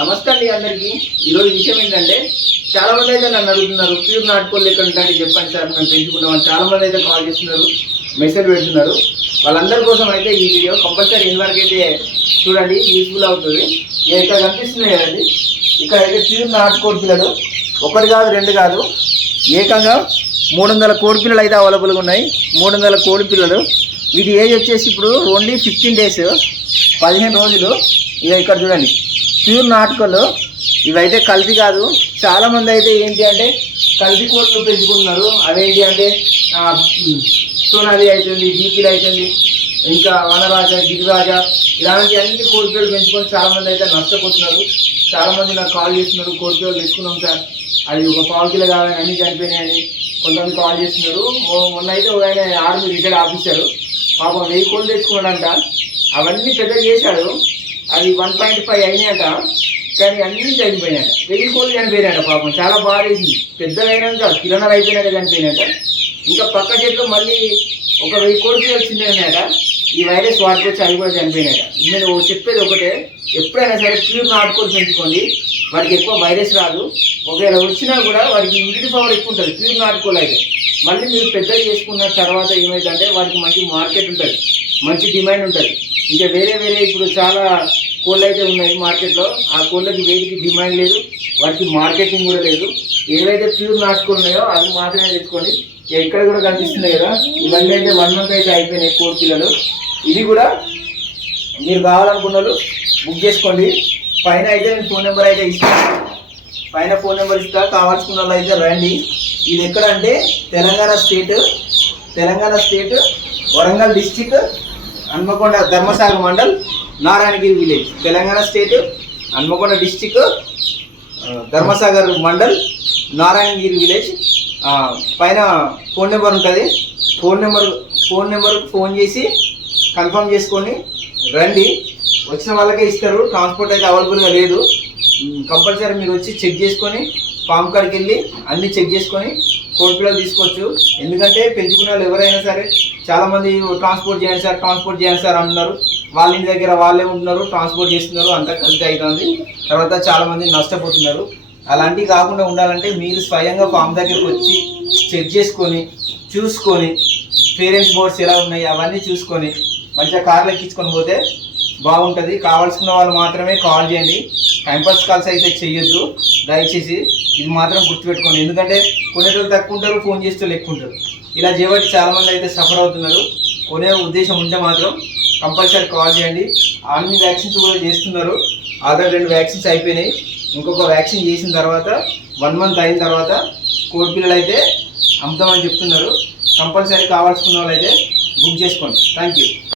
నమస్తే అండి అందరికీ. ఈరోజు విషయం ఏంటంటే చాలా మంది అయితే నన్ను అడుగుతున్నారు ప్యూర్ నాటుకోళ్ళు ఎక్కడ ఉంటాయని చెప్పండి సార్ మేము పెంచుకుంటామని. చాలా మంది అయితే కాల్ చేస్తున్నారు మెసేజ్ పెడుతున్నారు. వాళ్ళందరి కోసం అయితే ఈ వీడియో కంపల్సరీ ఇన్ వరకు అయితే చూడండి యూస్ఫుల్ అవుతుంది. ఇక ఇక్కడ కనిపిస్తున్నాయి కదండి ఇక్కడ అయితే ప్యూర్ నాటుకోడి పిల్లలు ఒకటి కాదు రెండు కాదు. ఏకంగా మూడు వందల కోడి పిల్లలు అయితే అవైలబుల్గా ఉన్నాయి. మూడు వందల కోడి పిల్లలు. వీటి ఏజ్ వచ్చేసి ఇప్పుడు ఓన్లీ ఫిఫ్టీన్ డేస్ పదిహేను రోజులు. ఇక ఇక్కడ చూడండి. ప్యూర్ నాటుకలు ఇవైతే కల్తీ కాదు. చాలామంది అయితే ఏంటి అంటే కల్తీ కోట్లు పెంచుకుంటున్నారు. అవేంటి అంటే సోనాలి అవుతుంది బీపీలు అవుతుంది ఇంకా వనరాజ గిరిరాజ ఇలాంటి అన్ని కోర్టులు పెంచుకొని చాలామంది అయితే నష్టపోతున్నారు. చాలామంది నాకు కాల్ చేస్తున్నారు కోరికలు తెచ్చుకున్నాం సార్. అది ఒక పావు కిలో కావాలని అన్ని చనిపోయినాయని కొంతమంది కాల్ చేస్తున్నారు. మొన్న అయితే ఒక ఆయన ఆర్మీ రిటైర్డ్ ఆఫీసర్. పాపం వెయ్యి కోళ్ళు తెచ్చుకున్నాడంట. అవన్నీ పెద్ద చేశాడు. అది వన్ పాయింట్ ఫైవ్ అయినాయట కానీ అన్ని చనిపోయినాయట. వెయ్యి కోళ్ళు చనిపోయినాయట పాపం. చాలా బాగా వేసింది పెద్దగైనాక కిలోన్నర అయిపోయినాక చనిపోయినాయట. ఇంకా పక్క చెట్లు మళ్ళీ ఒక వెయ్యి కోట్లు వచ్చిందన్నాయట. ఈ వైరస్ వాటికి వచ్చి అవి కూడా చనిపోయినాయట. నేను చెప్పేది ఒకటే ఎప్పుడైనా సరే ప్యూర్ నాటుకోళ్ళు పెంచుకోండి. వాడికి ఎక్కువ వైరస్ రాదు. ఒకవేళ వచ్చినా కూడా వాడికి ఇమ్యూనిటీ పవర్ ఎక్కువ ఉంటుంది. ప్యూర్ నాటుకోళ్ళు అయితే. మళ్ళీ మీరు పెద్దగా చేసుకున్న తర్వాత ఏమైందంటే వాడికి మంచి మార్కెట్ ఉంటుంది. మంచి డిమాండ్ ఉంటుంది. ఇంకా వేరే వేరే ఇప్పుడు చాలా కోళ్ళు అయితే ఉన్నాయి మార్కెట్లో. ఆ కోళ్ళకి వేటికి డిమాండ్ లేదు వాటికి మార్కెటింగ్ కూడా లేదు. ఏవైతే ప్యూర్ నాటుకోళ్ళు ఉన్నాయో అవి మాత్రమే తెచ్చుకోండి ఎక్కడ ఇక్కడ కూడా కనిపిస్తున్నాయి కదా. ఇవన్నీ అయితే వన్ మంత్ అయితే అయిపోయినాయి కోడి పిల్లలు. ఇది కూడా మీరు కావాలనుకున్న వాళ్ళు బుక్ చేసుకోండి. పైన అయితే నేను ఫోన్ నెంబర్ అయితే ఇస్తాను పైన ఫోన్ నెంబర్ ఇస్తా. కావాల్సిన వాళ్ళు అయితే రండి. ఇది ఎక్కడ అంటే Telangana state Telangana state Warangal district Hanmakonda Dharmasagar mandal Narayanagiri village Telangana state Hanmakonda district Dharmasagar mandal Narayanagiri village. పైన ఫోన్ నెంబర్ ఉంటుంది. ఫోన్ నెంబర్ ఫోన్ నెంబర్కి ఫోన్ చేసి కన్ఫర్మ్ చేసుకొని రండి. వచ్చిన వాళ్ళకే ఇస్తారు. ట్రాన్స్పోర్ట్ అయితే అవైలబుల్గా లేదు. కంపల్సరీ మీరు వచ్చి చెక్ చేసుకొని ఫామ్ కాడికి వెళ్ళి అన్ని చెక్ చేసుకొని కోడి పిల్లలు తీసుకోవచ్చు. ఎందుకంటే పెంచుకునే వాళ్ళు ఎవరైనా సరే చాలామంది ట్రాన్స్పోర్ట్ చేయండి సార్ ట్రాన్స్పోర్ట్ చేయండి సార్ అంటున్నారు. వాళ్ళ ఇంటి దగ్గర వాళ్ళే ఉంటున్నారు ట్రాన్స్పోర్ట్ చేస్తున్నారు అంతా కలిసి అవుతుంది తర్వాత చాలామంది నష్టపోతున్నారు. అలాంటివి కాకుండా ఉండాలంటే మీరు స్వయంగా ఫామ్ దగ్గరకు వచ్చి చెక్ చేసుకొని చూసుకొని పేరెంట్స్ బోర్డ్స్ ఎలా ఉన్నాయి అవన్నీ చూసుకొని మంచిగా కార్లు ఎక్కించుకొని పోతే బాగుంటుంది. కావాల్సిన వాళ్ళు మాత్రమే కాల్ చేయండి. టైంపాస్ కాల్స్ అయితే చేయొద్దు. దయచేసి ఇది మాత్రం గుర్తుపెట్టుకోండి. ఎందుకంటే కొనేటోళ్ళు తక్కువ ఉంటారు ఫోన్ చేస్తే ఎక్కువ ఉంటారు. ఇలా చేయబట్టి చాలా మంది అయితే సఫర్ అవుతున్నారు. కొనే ఉద్దేశం ఉంటే మాత్రం కంపల్సరీ కాల్ చేయండి. అన్ని వ్యాక్సిన్స్ కూడా చేస్తున్నారు. ఆల్రెడీ రెండు వ్యాక్సిన్స్ అయిపోయినాయి. ఇంకొక వ్యాక్సిన్ చేసిన తర్వాత వన్ మంత్ అయిన తర్వాత కోడి పిల్లలు అయితే అమ్ముతామని చెప్తున్నారు. కంపల్సరీ కావాల్సిన వాళ్ళు అయితే బుక్ చేసుకోండి. Thank you